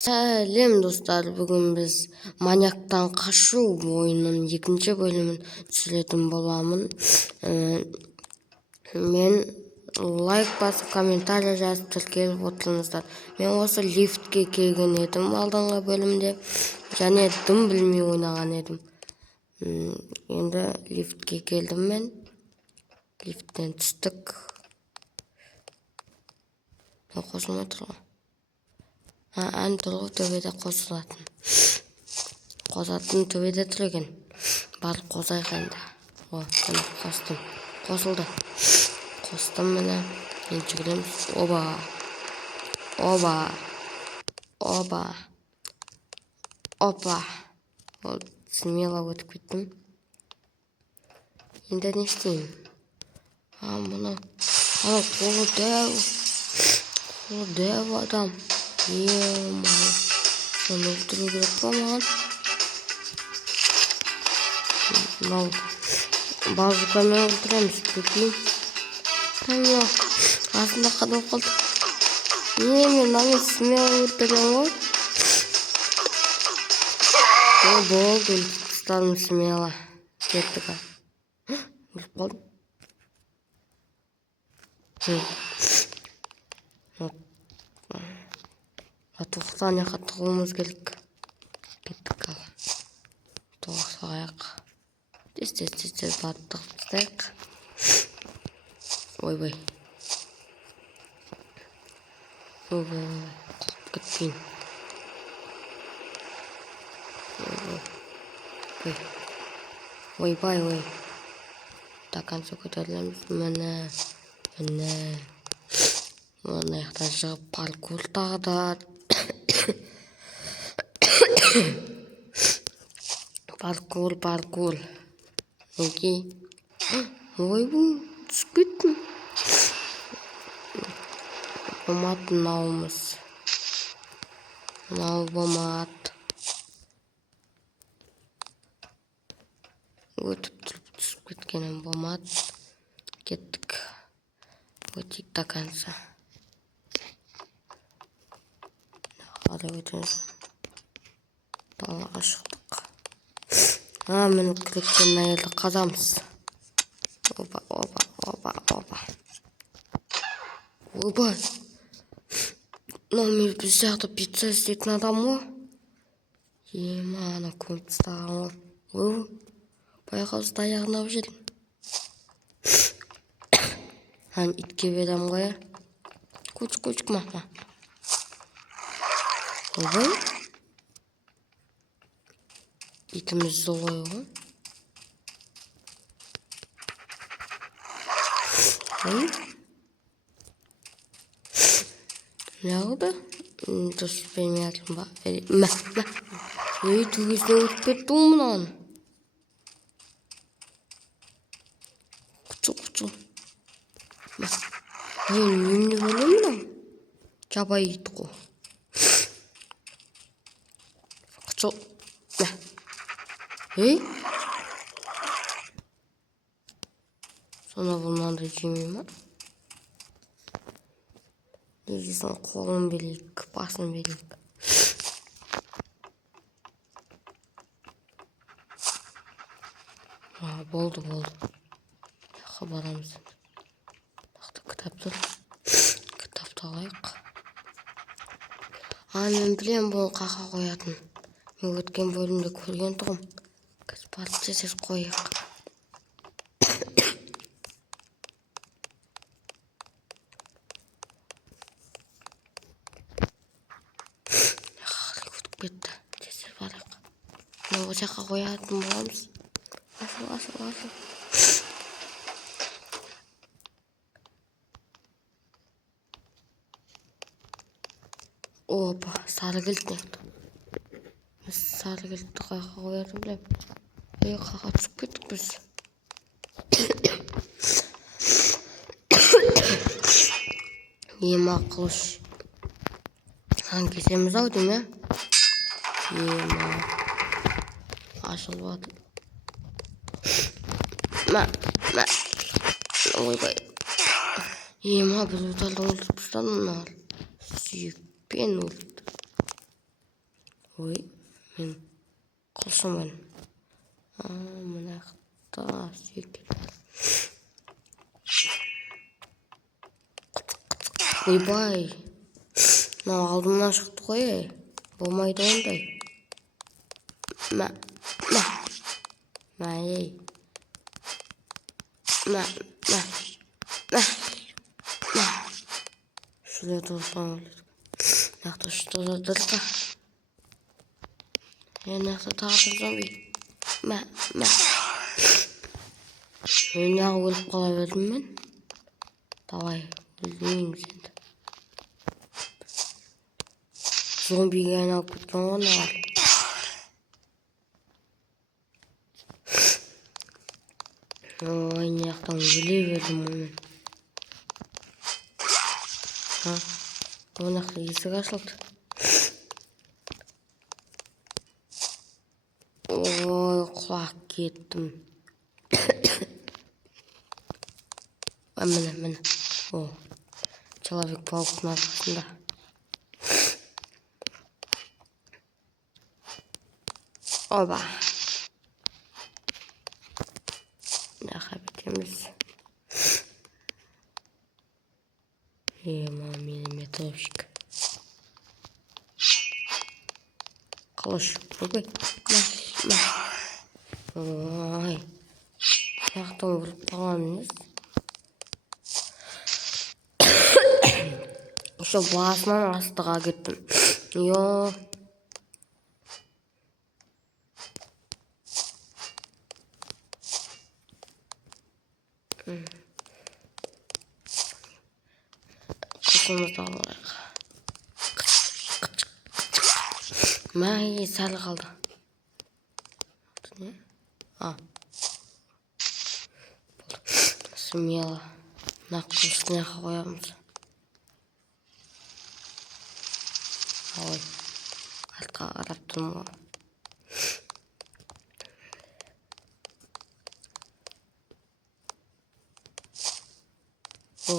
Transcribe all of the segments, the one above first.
Сәлем достар, бүгін біз маняктан қашу ойынның екінші бөлімін түсіретін боламын. Мен лайк басып, комментарий жазып тіркеліп отырыңыздар. Мен осы лифтке келген едім алдыңғы бөлімде, және дым білмей ойнаған едім. Енді лифтке келдім мен. Лифттен түстік. Қосылмай тұр ғой. Ән тұрғы төбеде қосылатын. Қосатын төбеде тұр екен. Барып қосайық енді. Міне қостым. Қосылды. Қостым міне. Енді жүгіреміз. Оба. Опа. Смело өтіп кеттім. Енді не істеймін? Мұны. Қолы дәу адам. Соны өлтіру керек па маған? Мынау базукамен өлтіреміз. Прикинь. Астында қадалып қалды. Мен смело өлтірем ғой. Болды, ұстадым смело. Кеттік. Өліп қалдым. Тоқтан яққа тұғымыз келік. Кеттік ал. Тоғыз аяқ. Тез баттық тұстайық. Ой. Құлып кетпейін. Ой. До конца көтерілеміз. Міне. Оны аяқтан шығып паркур тағдар. Паркур. Неге? Ой, түсіп кеттім. Бомат мынауымыз. Мынау бомат. Өтіп тұрып түсіп кеткенім бомат. Кеттік. Өтейік до конца. Қалай өтеміз? Далаға шықтық. Мені күректен әйелді қазамыз. Опа. Мен біз жақты пицца істейтін адам ғой. Ана көміп тастаған ғой. Байқауыз аяғын алып жерім. Итке берем ғой. Көчік мақма. Ойбай. Итіміз золой ғой. Не oldu? Дұрыс білмей жатырмын ба? Төбесіне өтіп кетті ғой мұнан. Құчыл. Немене бөлем мұнан? Жабай ит ғой. Құчыл. Соны бұлманды жемей ма? Егесін қолын берейік, басын берейік. Болды. Яққа барамыз. Кітап тұр. Кітапты алайық. Мен білем бұны қақа қоятын. Мен өткен бөлімде көрген тұғым. Барып тез қойық. Кетті. Тезер барық. Мен ол жаққа қоятын боламыз. Асыл. Опа, сары кілт некті. Біз сары кілтті қайқа қоятын білем. Қаға түсіп кеттік біз. Қылыш. Кесеміз ау дейм, ашылып атып. Ойбай. Біз оталды өлтіріп тұстадым. Сүйекпен өлтірді. Ой, мен қылшымын. Мына жақта сүйекке. Ойбай. Мынау алдымнан шықты ғой. Болмайды ондай. Ей. Şuraya dursan öyle. Yaklaştı dırka. Yaklaştı tağırsan bir. Önüne өліп қала бердім мен. Давай, өлмеймін сенді. Зомбиге айналып кеткен ғой мыналар. Ой, мына жақтан өле бердім мен. Мына жақта есік ашылды. Ой, құлап кеттім. Міне. О, Человек-пауктың арқасында. Оба. Нақа бітеміз. Миллиметровщик. Қылыш. Ой. Ой. Яқтан ұрып қалған емес. Еще басынан астыға кеттім. Йо. Құсымызды алайық. Мәй, сәл қалды. Смело. Нақылышты неға қоямыз. Ой, артқа қарап тұрмын ғой. О,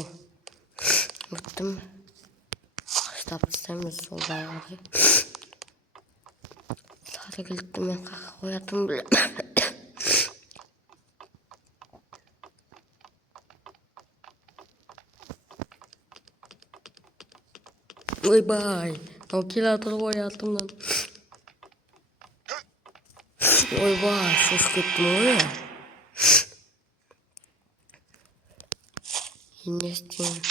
өттім. Қаштап тастаймыз сол бағағы. Сары келді мен қақа қоятын білем. Ойбай, мынау келатыр ғой артымнан. Ойбай, шошып кеттім ғой. Не істеймін?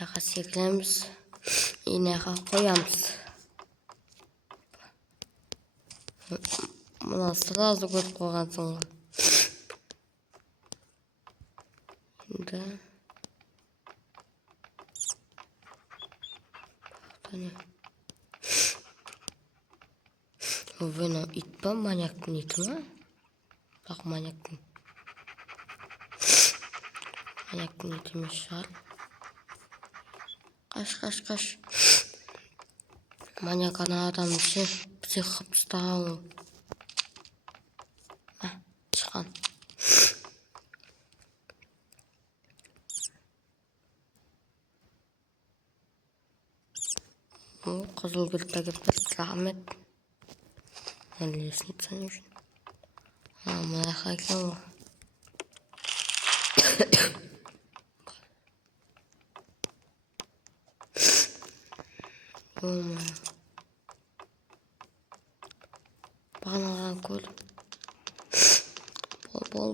Яға секіреміз. Иneға қоямыз. Мұна сразу көріп қойғансың ғой. Енді. Өйна ит па, маняктың иті ма? Бақ маняктың. Маняктың иті емес шығар. Қаш. Маняк ана адам үшін псих қып тастаған. Шыққан. Қызыл кілтті кетті. Рахмет. Лестница не үшін. Мына қайкен ғой. Бағанаған көл. Бол.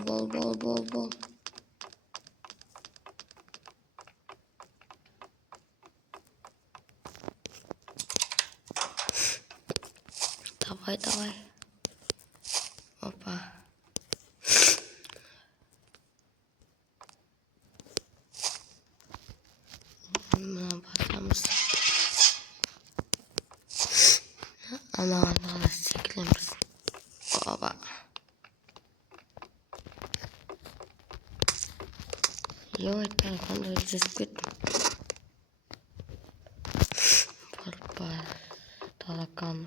Давай. Опа. Мына басамыз. Ана секілеміз. Опа. Ой, қандай жүзіп кеттім. Бар, таракан.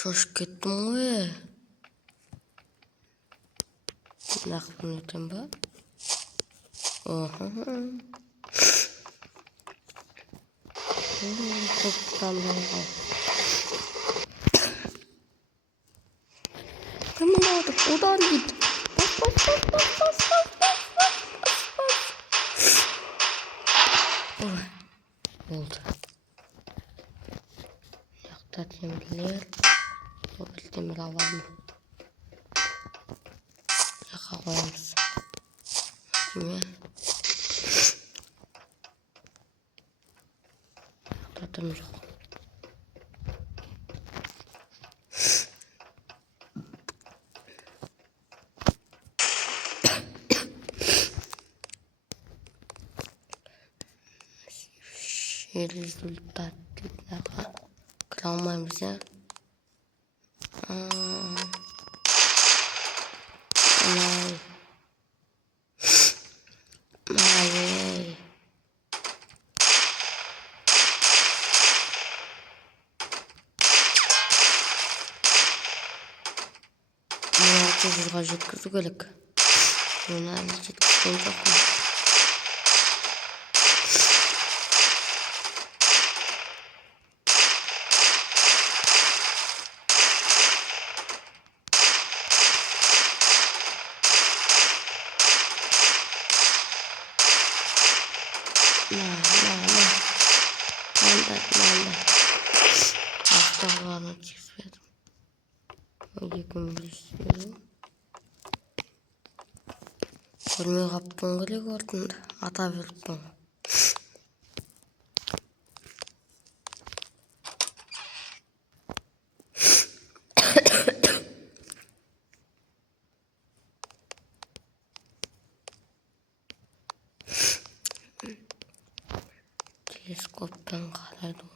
Шошып кеттім ғой. Нақпын өтем ба? Көптен болған. Кімін алдық? Одан дейді. Бас. Ой, болды. Яқта темірлер. Бір темір аламын. Жаққа қоямыз. Кеме. Яқта темір жоқ. Результат deydilərə qıralmayım bizə. Maley. Bunu 600'ga жеткізу керек. Мен әлі жеткізген жоқпын. Манда. Астағыларына тексердім. Екін білістерім. Көрмей қаптың керек ортында. Ата беріппің. Телескоптан қарайды.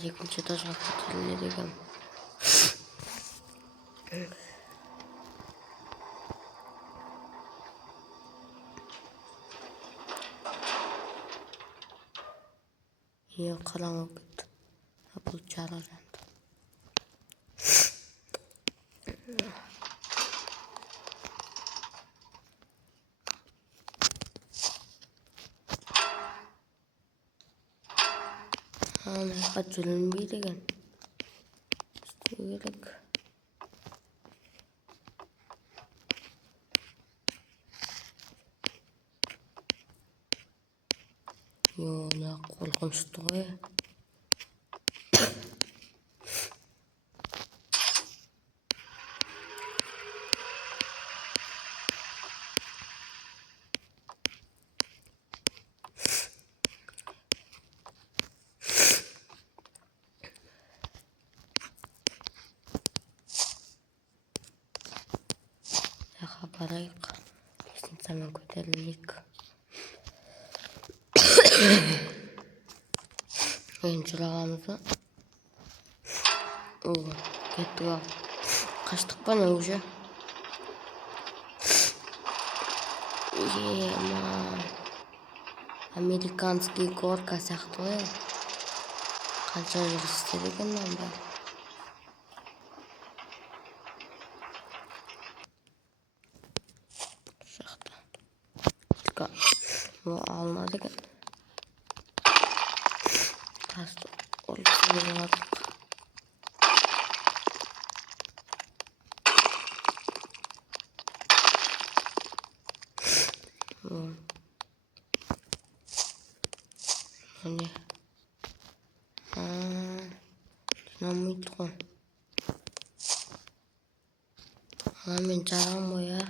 Екінші этажға көтеріледі екен. Қараңғы кетті. Бұл жарар енді. Анайға жүрілмейді екен. Істеу керек. Мына қорқынышты ғой. Яқа барайық. Лестницамен көтерілейік. Ең жүрағамызды. Кеттік ал. Қаштық па не уже? Американский горка сияқты ғой. Қанша жыл істеді екен мында. Жақта. Алынады екен. Тасты олысып болады. Міне. Динамит ғой. Мен жарам ғой я.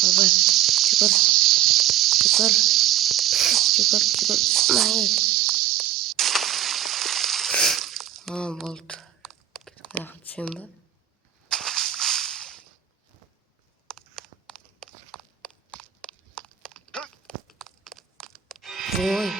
Ойбай, жүгір. Май. Болды. Түсем ба? Ой.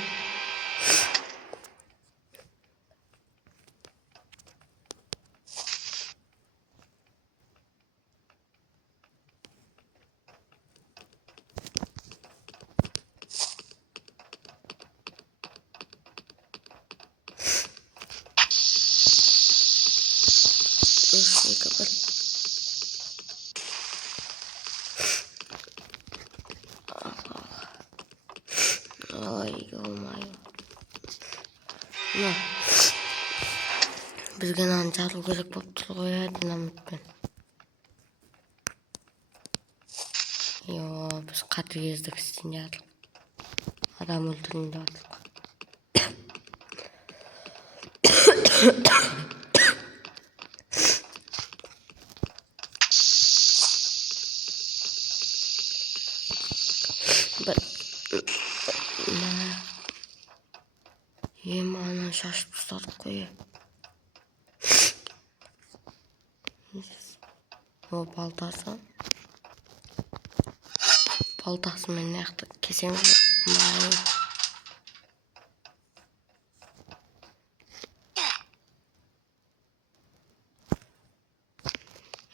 Ой, ё-моё. Бізге мынаны жару керек болып тұр ғой, динамитпен. Біз қатыгездік істейін жатырмыз. Адам өлтірейін деп жатырмыз. Ананы шашып тастадық қой. Балтасы. Балтасымен нақты кесеміз.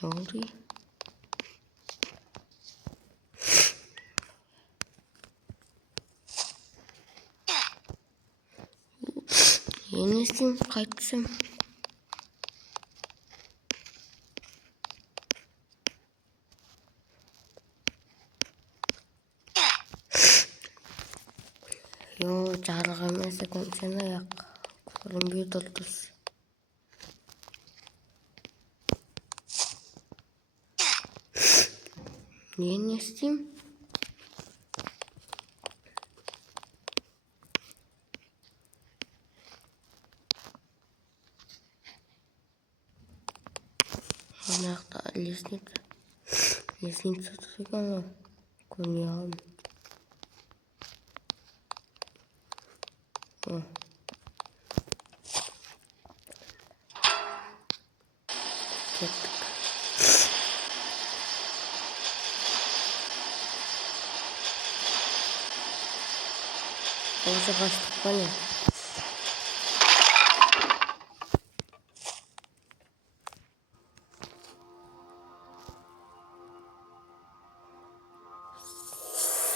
Ne oldu ya? Yenisiyim, kaçsın. Yo, жарық емес екен, сен аяқ. Көрінбей тұр тұс. Не істеймін? Ана жақта лестница. Лестница тұр екен ғой. Көрмей қалдым. Кеттік. Осы қаштық па не?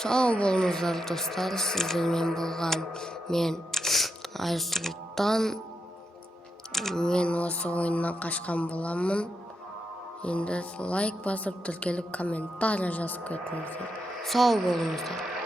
Сау болыңыздар достар, сіздермен болған мен Айсұлтан. Мен осы ойыннан қашқан боламын. Енді лайк басып, тіркеліп, комментарий жазып кетіңіздер. Сау болыңыздар.